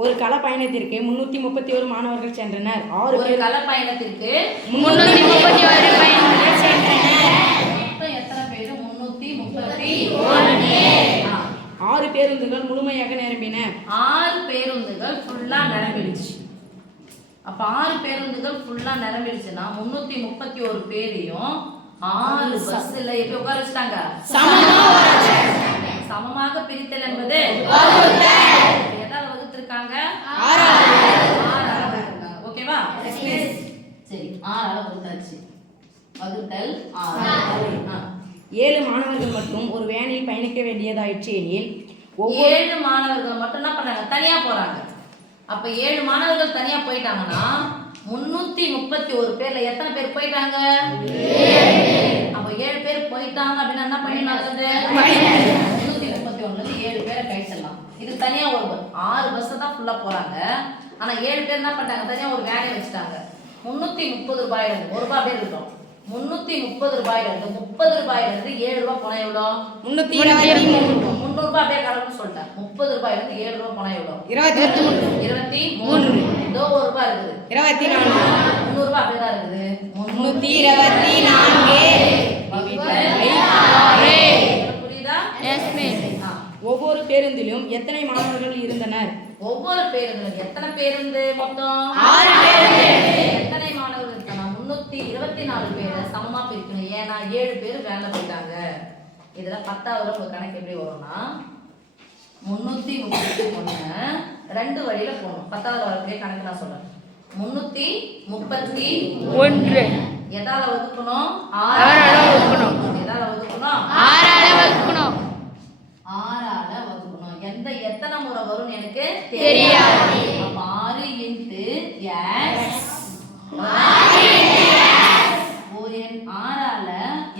ஒரு கள பயணத்திற்கு 331 மாணவர்கள் சென்றனர். 6 பேர் கள பயணத்திற்கு 331 பயணிகள் சென்றனர். மொத்தம் எத்தனை பேர்? 331. 6 பேருந்துகள் முழுமையாக நிரம்பின. 6 பேருந்துகள் ஃபுல்லா நிரம்பிடுச்சு. அப்ப 6 பேருந்துகள் ஃபுல்லா நிரம்பிடுச்சுன்னா 331 பேரையும் 6 பஸ்ல எப்படி உட்கார வச்சிட்டாங்க? சமமாக பிரித்தல் என்பது எதால வகுத்திருக்காங்க? 6 ஆல வகுத்திருக்காங்க. ஓகேவா? சரி, 6 ஆல வகுத்தாச்சு. வகுத்தல் 6. 7 மாணவர்கள் மட்டும் ஒரு வேனில் பயணிக்க வேண்டியதாயிற்று எனில் 7 மாணவர்கள் மட்டும் என்ன பண்ணாங்க? தனியா போறாங்க. அப்ப 7 மாணவர்கள் தனியா போயிட்டாங்கன்னா 331 பேர்ல எத்தனை பேர் போயிட்டாங்க? 7. அப்ப 7 பேர் போயிட்டாங்க அப்படின்னா என்ன பண்ணிடலாம்? 331ல இருந்து 7 பேரை கழிச்சிடலாம். இது தனியா ஒரு 6 பஸ் தான் ஃபுல்லா போறாங்க. ஆனா 7 பேர் என்ன பண்ணாங்க? தனியா ஒரு வேனை வச்சுட்டாங்க. 330 ரூபாயில இருந்து 1 ரூபாய் பேர் இருக்கும். 330 ரூபாயில இருந்து 30 ரூபாயில இருந்து 7 ரூபாய் போனா எவ்வளவு? 300 ரூபாய் பேர் கணக்குன்னு சொல்லிட்டேன். 30 ரூபாயில இருந்து 7 ரூபாய் போனா எவ்வளவு? 23. இதோ 1 ரூபாய் இருக்குது. 24. 300 ரூபாய் அப்படியே தான் இருக்குது. 324. புரியுதா? ஒவ்வொரு பேருந்திலும் எத்தனை மாணவர்கள் இருந்தனர்? ஒவ்வொரு பேருந்திலும் எத்தனை பேருந்து மொத்தம்? 6 பேருந்து. எத்தனை மாணவர்கள் இருக்காங்க? 324 பேரை சமமா பிரிக்கணும். ஏன்னா 7 பேர் வேலை போயிட்டாங்க. இதுல 10வது உங்க கணக்கு எப்படி வரும்னா 331 2 வழியில போகணும். 10வது வரக்கூடிய கணக்கு நான் சொல்றேன். 331 எதால வகுக்கணும்? 6 ஆல வகுக்கணும். எதால வகுக்கணும்? 6 ஆல வகுக்கணும். 6 ஆல வகுக்கணும். எத்தனை முறை வரும்னு எனக்கு தெரியாது. அப்ப 6 இன்டு s 6 ஆல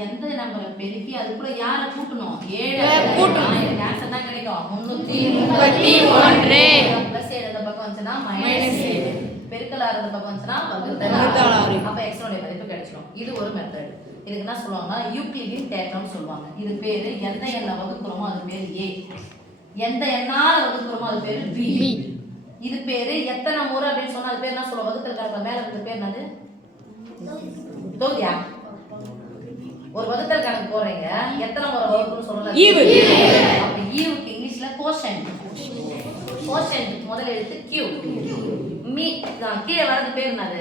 எந்த நம்பரை பெருக்கி அது கூட யாரை கூட்டணும்? 7 கூட்டணும். எனக்கு ஆன்சர் தான் கிடைக்கும். 331 பிளஸ் 7 இந்த பக்கம் வந்துச்சுனா மைனஸ் 7 பெருக்கல் 6 இந்த பக்கம் வந்துச்சுனா வகுத்தல் 6. அப்ப x உடைய மதிப்பு கிடைச்சிடும். இது ஒரு மெத்தட். இதுக்கு என்ன சொல்லுவாங்க? யூக்ளிடியன் தேற்றம் சொல்லுவாங்க. இது பேரு எந்த எண்ணை வகுக்கிறோமோ அது பேரு a, எந்த எண்ணால வகுக்கிறோமோ அது பேரு b. இது பேரு எத்தனை முறை அப்படின்னு சொன்னா அது பேர் என்ன சொல்லுவாங்க? வகுத்தல் கணக்குல மேல இருக்கிற பேர் என்னது? தொகுதியா? ஒரு வகுத்தல் கணக்கு போறீங்க, எத்தனை முறை வகுப்புன்னு சொல்லல? ஈவு. அப்ப ஈவுக்கு இங்கிலீஷ்ல கோஷன்ட். கோஷன்ட் முதல்ல எழுத்து q. மீ கீழே வரது பேர் என்னது?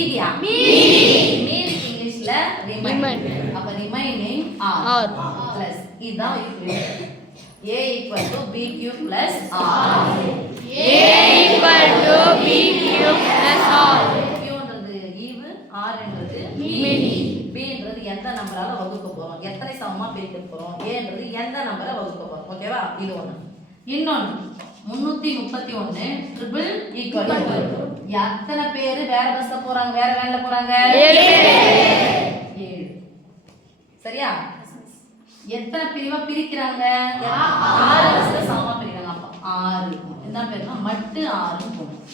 ஈவியா? மீதிக்கு இங்கிலீஷ்ல ரிமைண்ட். அப்ப ரிமைனிங் r பிளஸ் இதுதான் equation. a equal to bq plus r. a equal to bq plus r. q ன்றது ஈவு, r ன்றது மீதி, b ன்றது எந்த நம்பரால வகுக்க போறோம், எத்தனை சமமா பிரிக்க போறோம், a ன்றது எந்த நம்பரை வகுக்க போறோம். ஓகேவா? இது ஒண்ணு. இன்னொன்னு 331 ட்ரிபிள் ஈக்குவல் எத்தனை பேர் வேற பஸ்ல போறாங்க, வேற வேன்ல போறாங்க? 7. சரியா? எத்தனை பிரிவா பிரிக்கிறாங்க? 6 பஸ்ல சமமா பிரிக்கிறாங்க. அப்ப 6 என்ன பேருனா மட்டு 6 போடும்.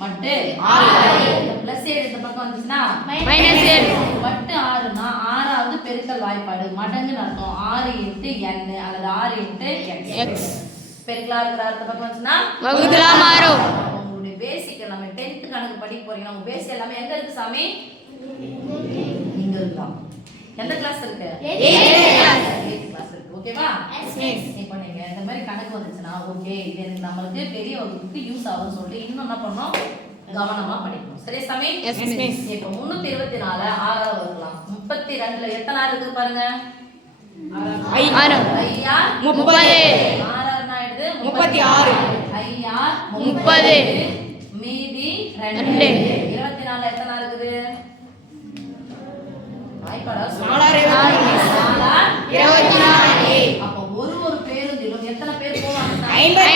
மட்டு 6 பிளஸ் 7 இந்த பக்கம் வந்துச்சுனா மைனஸ் 7. மட்டு 6னா 6வது பெருக்கல் வாய்ப்பாடு மடங்குன்னு அர்த்தம். 6 × n அல்லது 6 × x. பெருக்கலா இருக்கிற இந்த பக்கம் வந்துச்சுனா வகுத்தலா மாறும். உங்களுடைய பேசிக் எல்லாமே 10th கணக்கு படிக்க போறீங்க. உங்க பேஸ் எல்லாமே எங்க இருக்கு சாமி? இங்க இருக்கலாம். எந்த கிளாஸ் இருக்கு? 8th கிளாஸ் இருக்கு. ஓகேவா? இப்போ நீங்க இந்த மாதிரி கணக்கு வந்துச்சுனா ஓகே இது நமக்கு பெரிய வகுப்புக்கு யூஸ் ஆகும்னு சொல்லிட்டு இன்னும் என்ன பண்ணனும்? கவனமா படிக்கணும். சரியா சாமி? Yes miss. இப்போ 324 6ஆ வகுக்கலாம். 32ல எத்தனை ஆறு இருக்கு பாருங்க? 6. ஐயா 30. 6 என்ன ஆயிடுது? 36. ஐயா 30. மீதி 2. 24ல எத்தனை இருக்குது? வாய்ப்பாடா 4 24. அப்ப ஒரு பேருந்திலும் எத்தனை பேர் போவாங்க? 50